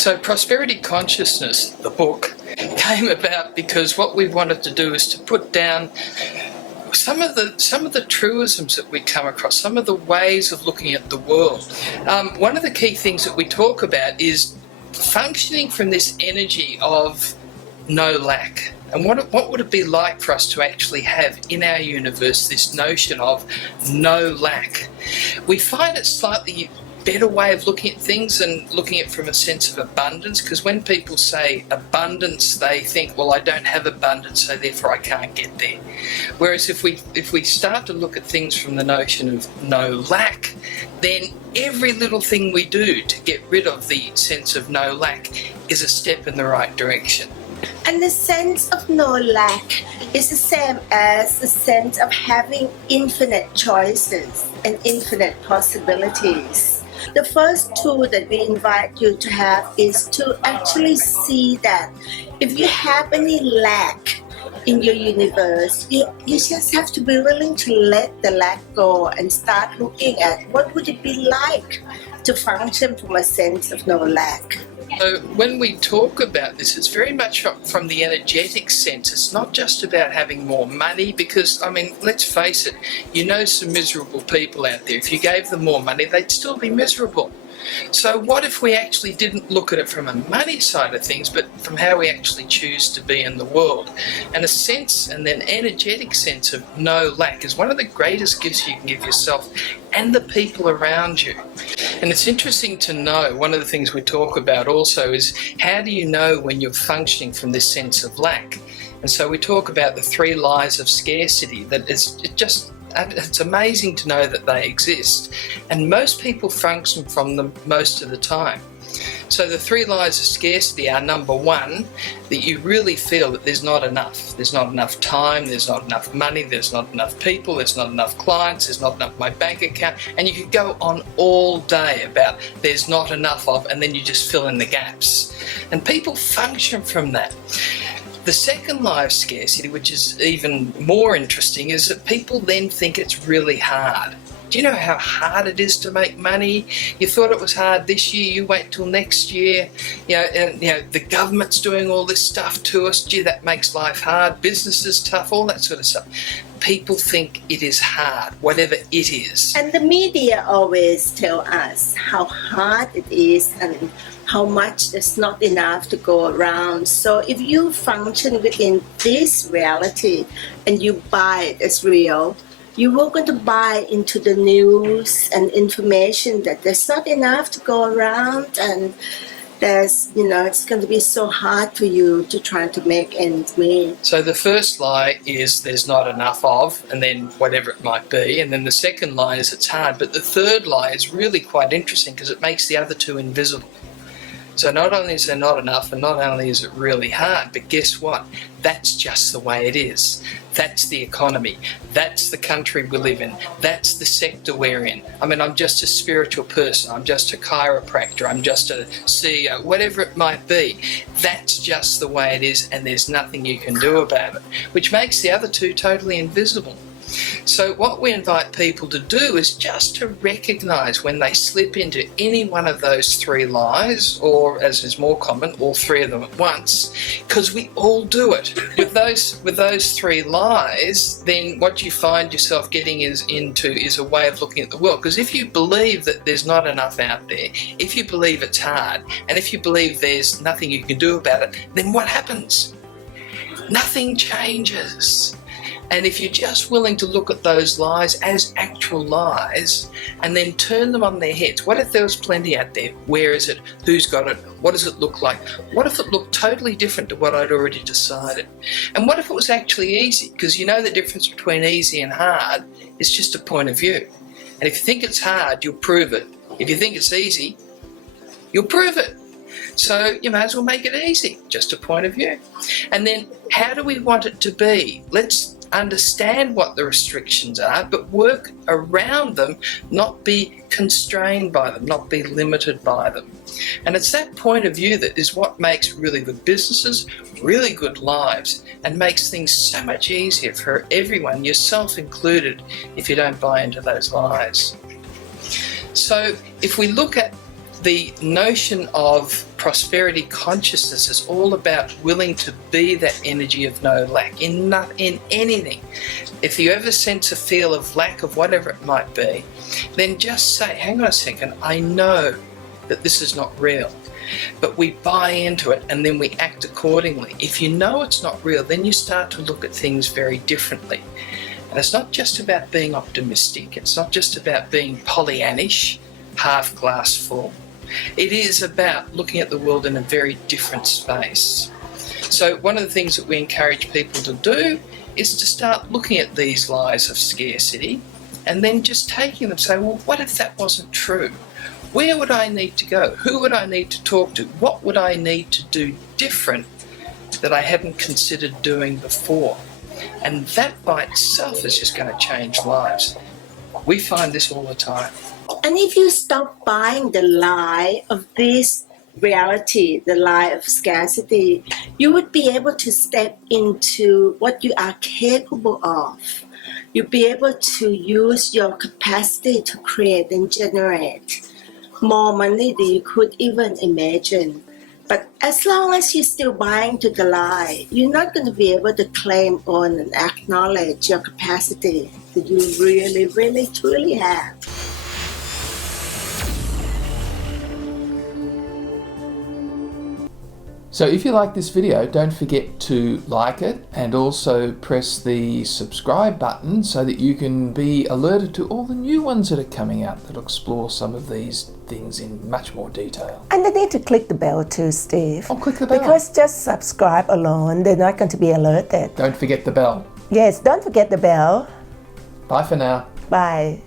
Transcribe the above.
So prosperity consciousness, the book, came about because what we wanted to do is to put down some of the truisms that we come across, some of the ways of looking at the world. One of the key things that we talk about is functioning from this energy of no lack. And what would it be like for us to actually have in our universe this notion of no lack? We find it slightly better way of looking at things and looking at it from a sense of abundance, because when people say abundance, they think, well, I don't have abundance, so therefore I can't get there. Whereas if we start to look at things from the notion of no lack, then every little thing we do to get rid of the sense of no lack is a step in the right direction. And the sense of no lack is the same as the sense of having infinite choices and infinite possibilities. The first tool that we invite you to have is to actually see that if you have any lack in your universe, you just have to be willing to let the lack go and start looking at what would it be like to function from a sense of no lack. So when we talk about this, it's very much from the energetic sense. It's not just about having more money, because, I mean, let's face it, you know some miserable people out there. If you gave them more money, they'd still be miserable. So what if we actually didn't look at it from a money side of things, but from how we actually choose to be in the world? And a sense, and an energetic sense of no lack is one of the greatest gifts you can give yourself and the people around you. And it's interesting to know, one of the things we talk about also is, how do you know when you're functioning from this sense of lack? And so we talk about the 3 lies of scarcity, that it's amazing to know that they exist, and most people function from them most of the time. So the 3 lies of scarcity are, number 1, that you really feel that there's not enough. There's not enough time, there's not enough money, there's not enough people, there's not enough clients, there's not enough my bank account, and you could go on all day about there's not enough of, and then you just fill in the gaps. And people function from that. The second lie of scarcity, which is even more interesting, is that people then think it's really hard. Do you know how hard it is to make money? You thought it was hard this year, you wait till next year. The government's doing all this stuff to us. Gee, that makes life hard. Business is tough, all that sort of stuff. People think it is hard, whatever it is. And the media always tell us how hard it is and how much there's not enough to go around. So if you function within this reality and you buy it as real, you are going to buy into the news and information that there's not enough to go around, and there's, it's going to be so hard for you to try to make ends meet. So the first lie is there's not enough of, and then whatever it might be. And then the second lie is it's hard. But the third lie is really quite interesting because it makes the other 2 invisible. So not only is there not enough, and not only is it really hard, but guess what? That's just the way it is. That's the economy. That's the country we live in. That's the sector we're in. I mean, I'm just a spiritual person. I'm just a chiropractor. I'm just a CEO, whatever it might be. That's just the way it is, and there's nothing you can do about it, which makes the other 2 totally invisible. So what we invite people to do is just to recognise when they slip into any one of those 3 lies, or as is more common, all 3 of them at once, because we all do it. With those 3 lies, then what you find yourself getting into is a way of looking at the world. Because if you believe that there's not enough out there, if you believe it's hard, and if you believe there's nothing you can do about it, then what happens? Nothing changes. And if you're just willing to look at those lies as actual lies and then turn them on their heads, what if there was plenty out there? Where is it? Who's got it? What does it look like? What if it looked totally different to what I'd already decided? And what if it was actually easy? Because you know the difference between easy and hard is just a point of view. And if you think it's hard, you'll prove it. If you think it's easy, you'll prove it. So you may as well make it easy, just a point of view. And then how do we want it to be? Let's understand what the restrictions are, but work around them, not be constrained by them, not be limited by them. And it's that point of view that is what makes really good businesses, really good lives, and makes things so much easier for everyone, yourself included, if you don't buy into those lies. So if we look at the notion of prosperity consciousness is all about willing to be that energy of no lack in anything. If you ever sense a feel of lack of whatever it might be, then just say, hang on a second, I know that this is not real. But we buy into it and then we act accordingly. If you know it's not real, then you start to look at things very differently. And it's not just about being optimistic. It's not just about being Pollyannish, half glass full. It is about looking at the world in a very different space. So one of the things that we encourage people to do is to start looking at these lies of scarcity and then just taking them, say, well, what if that wasn't true? Where would I need to go? Who would I need to talk to? What would I need to do different that I hadn't considered doing before? And that by itself is just going to change lives. We find this all the time. And if you stop buying the lie of this reality, the lie of scarcity, you would be able to step into what you are capable of. You'll be able to use your capacity to create and generate more money than you could even imagine. But as long as you're still buying to the lie, you're not going to be able to claim on and acknowledge your capacity that you really, really, truly have. So if you like this video, don't forget to like it and also press the subscribe button so that you can be alerted to all the new ones that are coming out that explore some of these things in much more detail. And they need to click the bell too, Steve. Oh, click the bell. Because just subscribe alone, they're not going to be alerted. Don't forget the bell. Yes, don't forget the bell. Bye for now. Bye.